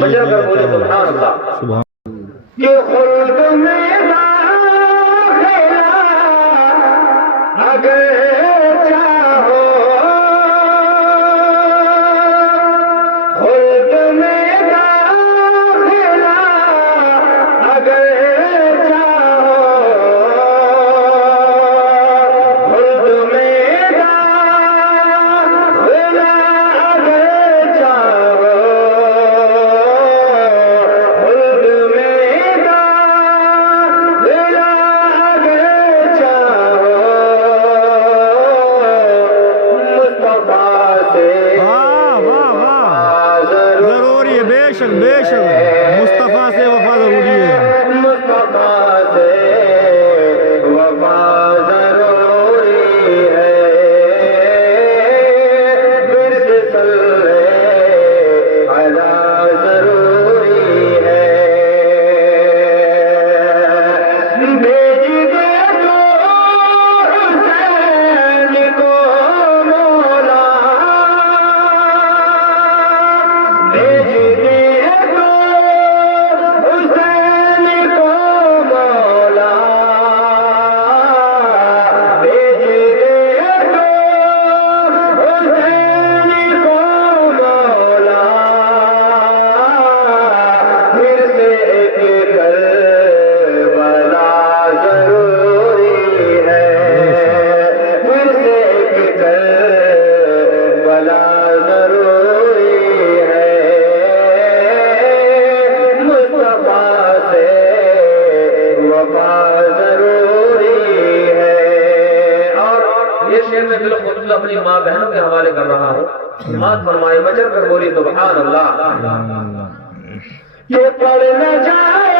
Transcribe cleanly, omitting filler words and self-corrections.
مجر کر بولے سبحان اللہ. کہ خلد میں داخلہ اگر چاہو، خلد میں داخلہ اگر چاہو، خلد میں داخلہ اگر چاہو، خلد میں داخلہ اگر چاہو، مصطفیٰ سے ضروری ہے، بے شک بے شک مصطفیٰ سے وفا ضروری ہے. مصطفیٰ سے وفا ضروری ہے. برد صلی علی ضروری ہے. بھیج دے تو حسین کو مولا، بھیج دے تو حسین کو مولا، بھیج دے تو حسین کو مولا. پھر سے ایک کربلا ضروری ہے، پھر سے ایک کربلا ضروری ہے. مصطفیٰ سے وفا ضروری ہے. اور یہ شعر میں بالخصوص اپنی ماں بہنوں کے حوالے کر رہا ہوں. مات فرمائے مجر کر بولی سبحان اللہ. یہ پڑھ نہ جائے